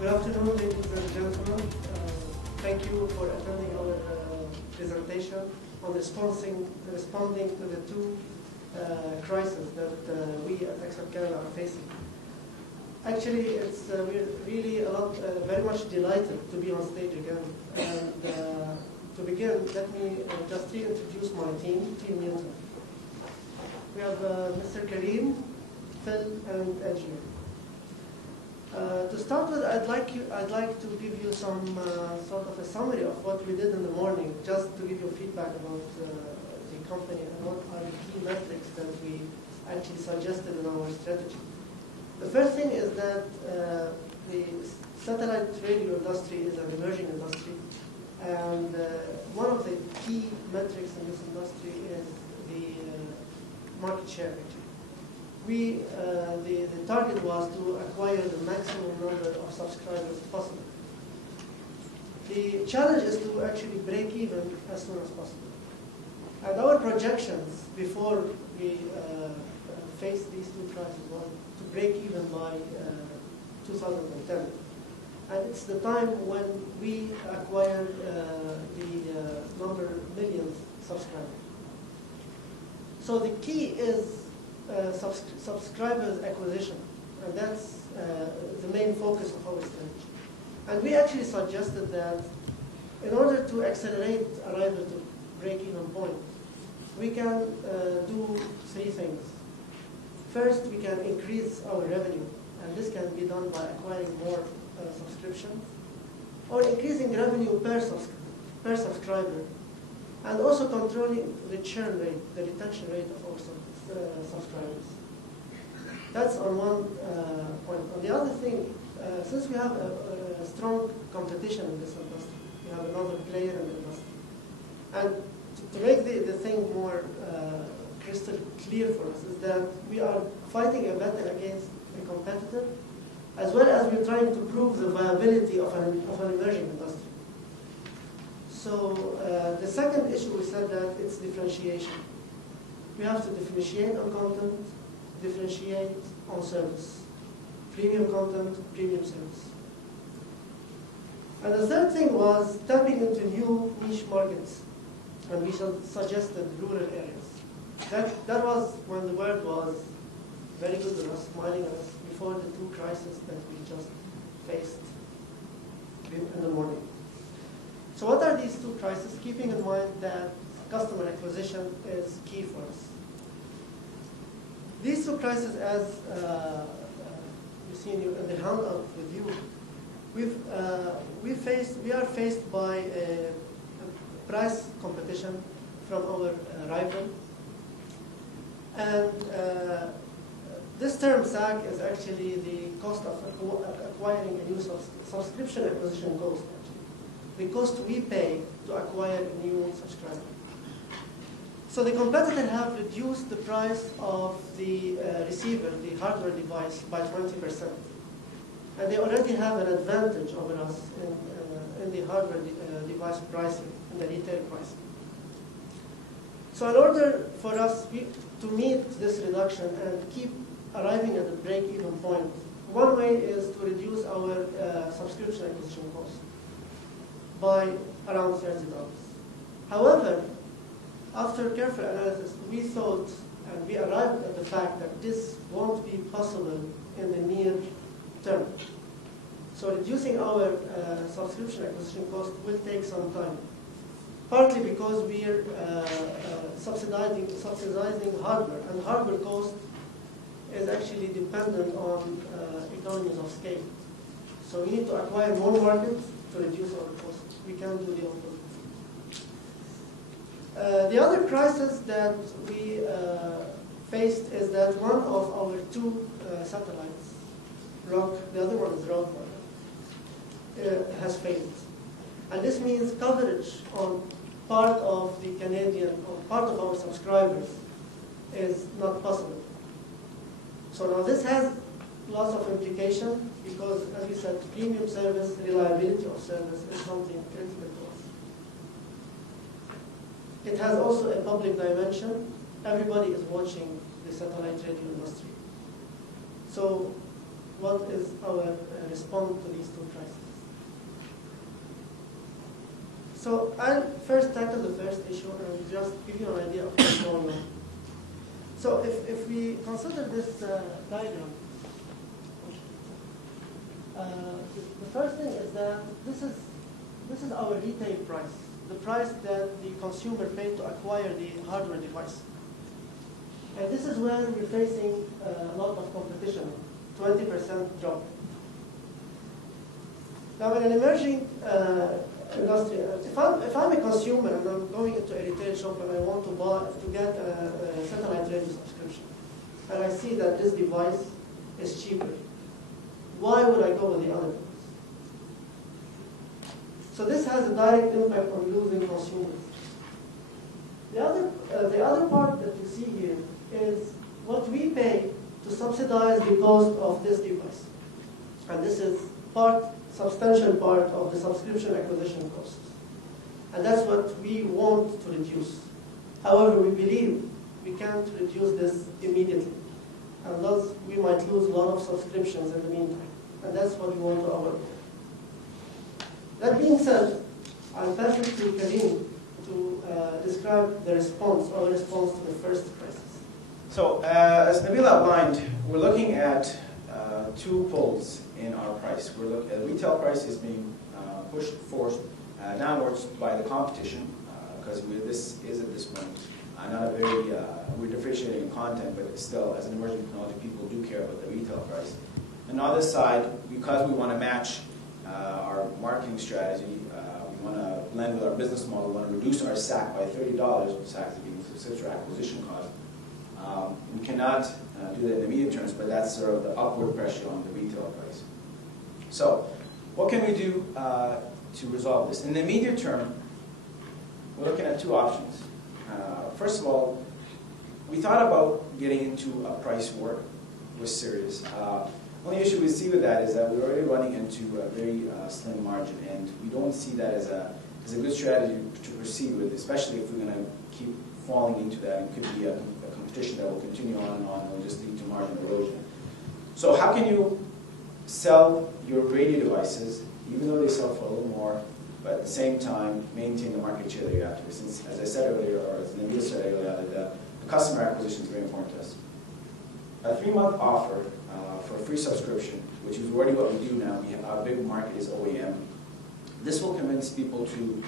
Good afternoon, ladies and gentlemen. Thank you for attending our presentation on responding to the two crises that we at Expert Canada are facing. Actually, we're really very much delighted to be on stage again. And to begin, let me just reintroduce my team, Team Newton. We have Mr. Karim, Phil, and Edgy. To start with, I'd like to give you some sort of a summary of what we did in the morning, just to give you feedback about the company and what are the key metrics that we actually suggested in our strategy. The first thing is that the satellite radio industry is an emerging industry, and one of the key metrics in this industry is the market share. The target was to acquire the maximum number of subscribers possible. The challenge is to actually break even as soon as possible. And our projections before we faced these two crises was to break even by 2010. And it's the time when we acquired the millionth subscriber. So the key is subscribers acquisition, and that's the main focus of our strategy. And we actually suggested that in order to accelerate arrival to break-even point, we can do three things. First, we can increase our revenue, and this can be done by acquiring more subscriptions, or increasing revenue per subscriber, and also controlling the churn rate, the retention rate of our subscribers. That's on one point. On the other thing, since we have a strong competition in this industry, we have another player in the industry. And to make the thing more crystal clear for us is that we are fighting a battle against a competitor, as well as we're trying to prove the viability of an emerging industry. So the second issue, we said that it's differentiation. We have to differentiate on content, differentiate on service. Premium content, premium service. And the third thing was tapping into new niche markets. And we suggested rural areas. That was when the world was very good with us, smiling at us, before the two crises that we just faced in the morning. So what are these two crises? Keeping in mind that customer acquisition is key for us. These two crises, as you see in the handout with you, we are faced by a price competition from our rival. And this term SAC is actually the cost of acquiring a new subscription acquisition cost. The cost we pay to acquire a new subscriber. So the competitor have reduced the price of the receiver, the hardware device, by 20%. And they already have an advantage over us in the hardware device pricing, in the retail pricing. So in order for us to meet this reduction and keep arriving at the break-even point, one way is to reduce our subscription acquisition cost by around $30. However, after careful analysis, we thought, and we arrived at the fact that this won't be possible in the near term. So reducing our subscription acquisition cost will take some time, partly because we're subsidizing hardware, and hardware cost is actually dependent on economies of scale. So we need to acquire more markets to reduce our costs. We can't do the opposite. The other crisis that we faced is that one of our two satellites, Rock, the other one is Rock, has failed. And this means coverage on part of the Canadian, or part of our subscribers is not possible. So now this has lots of implications because, as we said, premium service, reliability of service is something critical to us. It has also a public dimension. Everybody is watching the satellite radio industry. So what is our response to these two crises. So I'll first tackle the first issue and just give you an idea of what's going on. So if we consider this diagram, the first thing is that this is our retail price, the price that the consumer paid to acquire the hardware device. And this is when we're facing a lot of competition, 20% drop. Now in an emerging industry, if I'm a consumer and I'm going into a retail shop and I want to get a satellite radio subscription, and I see that this device is cheaper, why would I go with the other device? So this has a direct impact on losing consumers. The other part that you see here is what we pay to subsidize the cost of this device. And this is substantial part of the subscription acquisition costs. And that's what we want to reduce. However, we believe we can't reduce this immediately. And thus, we might lose a lot of subscriptions in the meantime. And that's what we want to avoid. That being said, I'll pass it to Karim to describe our response to the first crisis. So, as Nabil outlined, we're looking at two poles in our price. We're looking at retail price is being forced downwards by the competition, because this is at this point not a very, we're differentiating in content, but it's still, as an emerging technology, people do care about the retail price. And on this side, because we want to match our marketing strategy, we want to blend with our business model, we want to reduce our SAC by $30, SAC being subscription acquisition cost. We cannot do that in the immediate terms, but that's sort of the upward pressure on the retail price. So, what can we do to resolve this? In the immediate term, we're looking at two options. First of all, we thought about getting into a price war with Sirius. Only issue we see with that is that we're already running into a very slim margin, and we don't see that as a good strategy to proceed with, especially if we're going to keep falling into that. It could be a competition that will continue on and on and will just lead to margin erosion. So how can you sell your radio devices, even though they sell for a little more, but at the same time maintain the market share that you're after? Since, as I said earlier, or as Nabil said earlier, that the customer acquisition is very important to us. A 3-month offer for a free subscription, which is already what we do now. Our big market is OEM. This will convince people to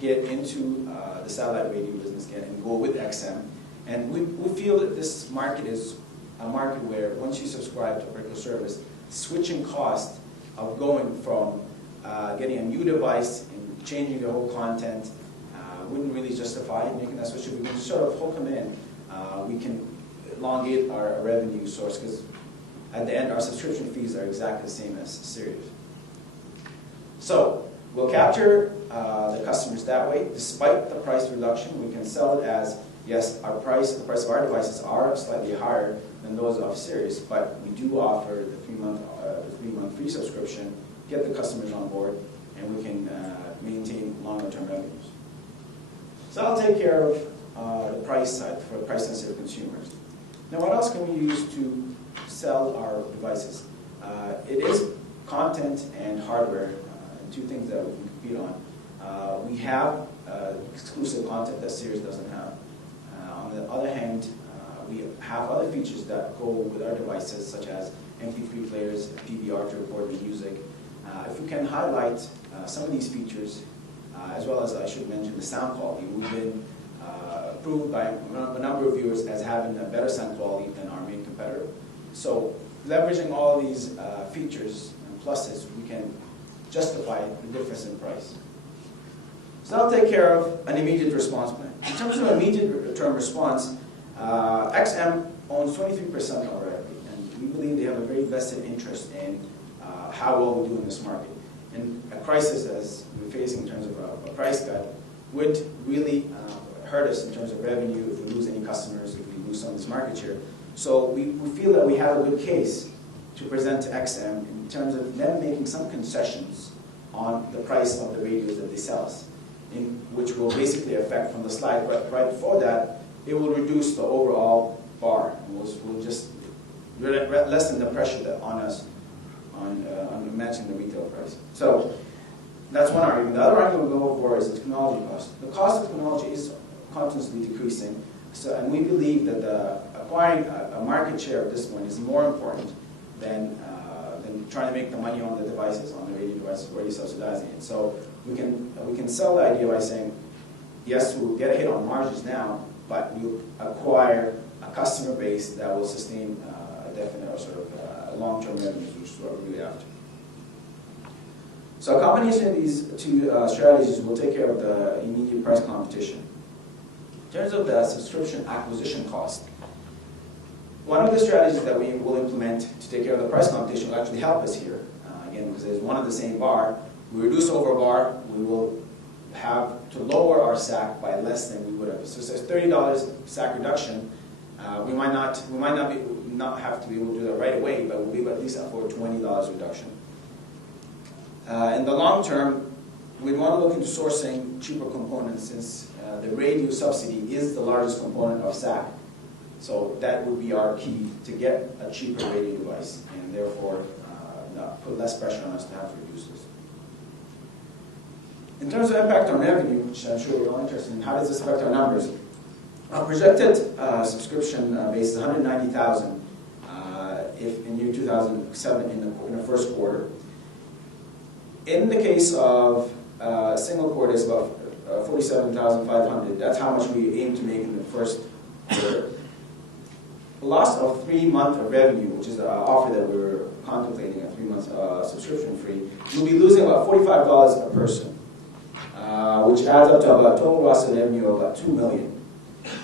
get into the satellite radio business again and go with XM. And we feel that this market is a market where once you subscribe to a particular service, switching cost of going from getting a new device and changing the whole content wouldn't really justify making that switch. If we can just sort of hook them in, we can elongate our revenue source, because at the end our subscription fees are exactly the same as Sirius. So we'll capture the customers that way. Despite the price reduction, we can sell it as, yes, the price of our devices are slightly higher than those of Sirius, but we do offer the 3-month free subscription, get the customers on board, and we can maintain longer-term revenues. So I'll take care of the price side for price-sensitive consumers. Now, what else can we use to sell our devices? It is content and hardware, two things that we can compete on. We have exclusive content that Sirius doesn't have. On the other hand, we have other features that go with our devices, such as MP3 players, PVR to record the music. If we can highlight some of these features, as well as I should mention the sound quality, we've been approved by a number of viewers as having a better sound quality than our main competitor. So leveraging all these features and pluses, we can justify the difference in price. So that'll take care of an immediate response plan. In terms of immediate term response, XM owns 23% of our equity, and we believe they have a very vested interest in how well we do in this market. And a crisis, as we're facing in terms of a price cut, would really hurt us in terms of revenue if we lose any customers, if we lose some of this market share. So we feel that we have a good case to present to XM in terms of them making some concessions on the price of the radios that they sell us, which will basically affect from the slide right before that, it will reduce the overall bar. And we'll just lessen the pressure that on us on matching the retail price. So that's one argument. The other argument we'll go over is the technology cost. The cost of technology is continuously decreasing, and we believe that acquiring a market share at this point is more important than trying to make the money on the devices, on the radio devices, where you're subsidizing it. So we can sell the idea by saying, yes, we'll get a hit on margins now, but we'll acquire a customer base that will sustain a definite or sort of long-term revenues, which is what we're really after. So a combination of these two strategies will take care of the immediate price competition. In terms of the subscription acquisition cost, one of the strategies that we will implement to take care of the price competition will actually help us here. Again, because there's one of the same bar. We reduce over bar, we will have to lower our SAC by less than we would have. So it says $30 SAC reduction. We might not have to be able to do that right away, but we'll be at least up for a $20 reduction. In the long term, we'd want to look into sourcing cheaper components, since the radio subsidy is the largest component of SAC. So that would be our key to get a cheaper radio device, and therefore put less pressure on us to have to reduce this. In terms of impact on revenue, which I'm sure you're all interested in, how does this affect our numbers? Our projected subscription base is 190,000 if in year 2007 in the first quarter. In the case of a single quarter, it's about 47,500. That's how much we aim to make in the first quarter. The loss of 3 months of revenue, which is an offer that we're contemplating, a 3 months subscription free, we'll be losing about $45 a person, which adds up to about total loss of revenue of about $2 million.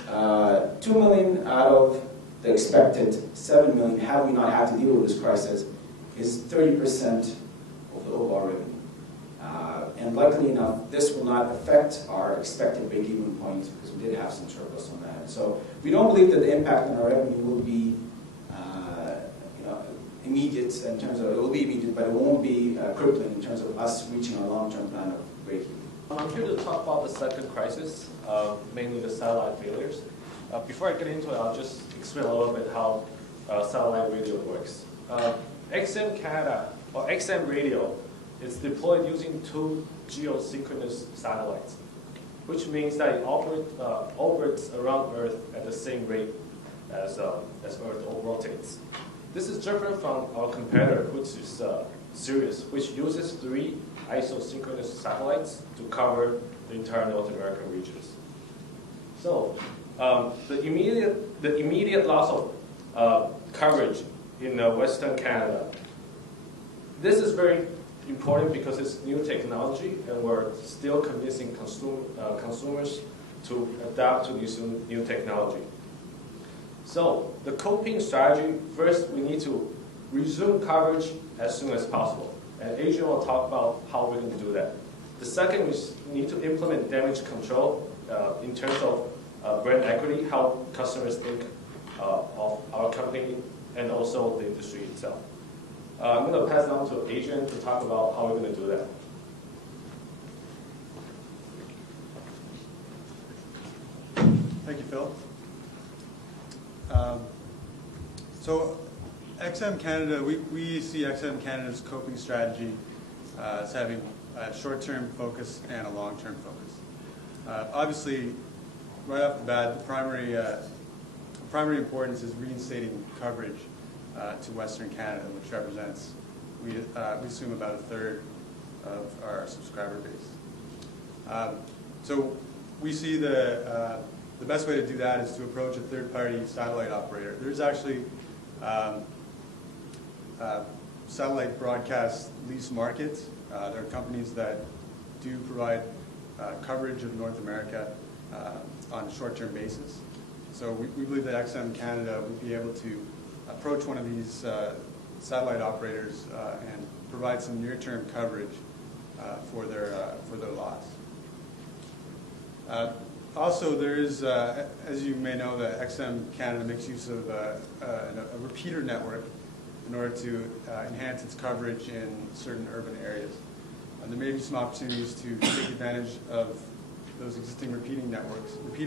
$2 million out of the expected $7 million, had we not had to deal with this crisis, is 30% of the overall revenue. And luckily enough, this will not affect our expected break-even point, because we did have some surplus on that. So we don't believe that the impact on our revenue will be immediate in terms of, it will be immediate, but it won't be crippling in terms of us reaching our long-term plan of break-even. I'm here to talk about the second crisis, mainly the satellite failures. Before I get into it, I'll just explain a little bit how satellite radio works. XM Canada, or XM radio, is deployed using 2 geosynchronous satellites, which means that it orbits around Earth at the same rate as Earth rotates. This is different from our competitor, which is Sirius, which uses 3 isosynchronous satellites to cover the entire North American regions. So the immediate loss of coverage in Western Canada, this is very important because it's new technology, and we're still convincing consumers to adapt to this new technology. So the coping strategy, first we need to resume coverage as soon as possible. And Adrian will talk about how we're going to do that. The second is we need to implement damage control in terms of brand equity, how customers think of our company and also the industry itself. I'm going to pass it on to Adrian to talk about how we're going to do that. Thank you, Phil. So XM Canada, we see XM Canada's coping strategy as having a short-term focus and a long-term focus. Obviously, right off the bat, the primary importance is reinstating coverage to Western Canada, which represents, we assume, about 1/3 of our subscriber base. So we see the best way to do that is to approach a third-party satellite operator. There's actually satellite broadcast lease markets. There are companies that do provide coverage of North America on a short-term basis. So we believe that XM Canada would be able to approach one of these satellite operators and provide some near-term coverage for their loss. Also, there is, as you may know, the XM Canada makes use of a repeater network in order to enhance its coverage in certain urban areas. And there may be some opportunities to take advantage of those existing repeater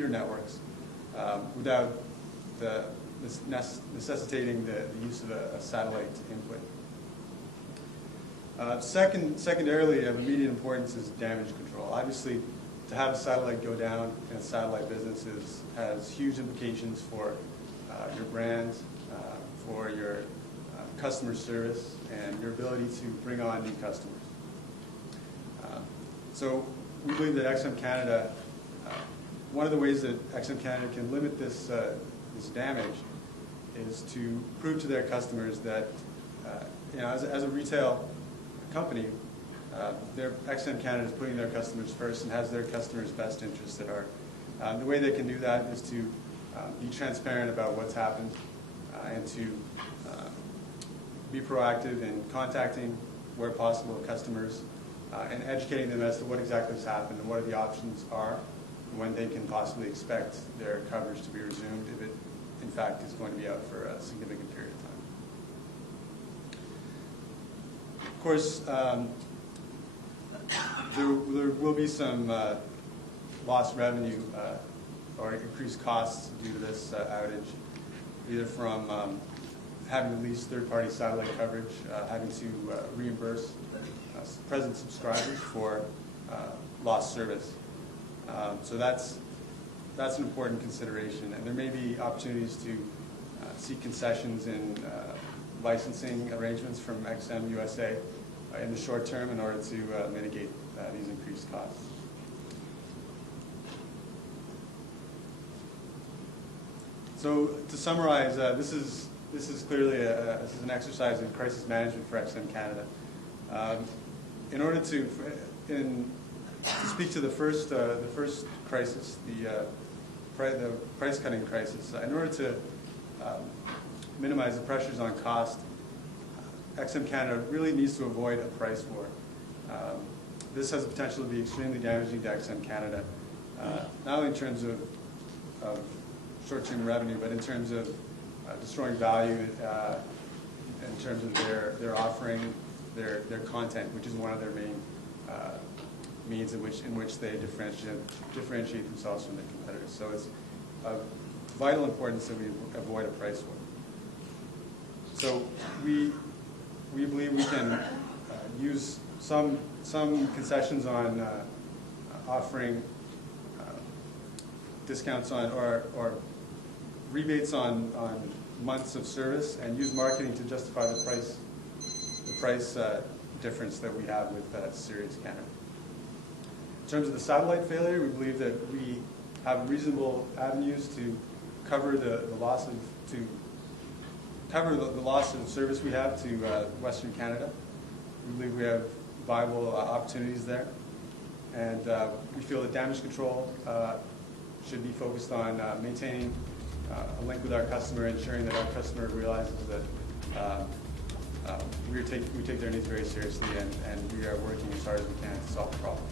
networks without the necessitating the use of a satellite input. Secondarily, of immediate importance is damage control. Obviously, to have a satellite go down in a satellite business has huge implications for your brand, for your customer service, and your ability to bring on new customers. So we believe that XM Canada, one of the ways that XM Canada can limit this damage is to prove to their customers that, as a retail company, XM Canada is putting their customers first and has their customers' best interests at heart. The way they can do that is to be transparent about what's happened and to be proactive in contacting, where possible, customers and educating them as to what exactly has happened and what the options are and when they can possibly expect their coverage to be resumed if it, in fact, is going to be out for a significant period of time. Of course, there will be some lost revenue or increased costs due to this outage, either from having to lease third-party satellite coverage, having to reimburse present subscribers for lost service. So that's an important consideration, and there may be opportunities to seek concessions in licensing arrangements from XM USA in the short term in order to mitigate these increased costs. So to summarize, this is clearly this is an exercise in crisis management for XM Canada. In order to speak to the first crisis, the price cutting crisis, in order to minimize the pressures on cost, XM Canada really needs to avoid a price war. This has the potential to be extremely damaging to XM Canada, not only in terms of short-term revenue, but in terms of destroying value, in terms of their offering, their content, which is one of their main means in which they differentiate themselves from their competitors. So it's of vital importance that we avoid a price war. So we believe we can use some concessions on offering discounts on or rebates on months of service, and use marketing to justify the price difference that we have with Sirius Canada. In terms of the satellite failure, we believe that we have reasonable avenues to cover the loss of service we have to Western Canada. We believe we have viable opportunities there, and we feel that damage control should be focused on maintaining a link with our customer, ensuring that our customer realizes that we take their needs very seriously, and we are working as hard as we can to solve the problem.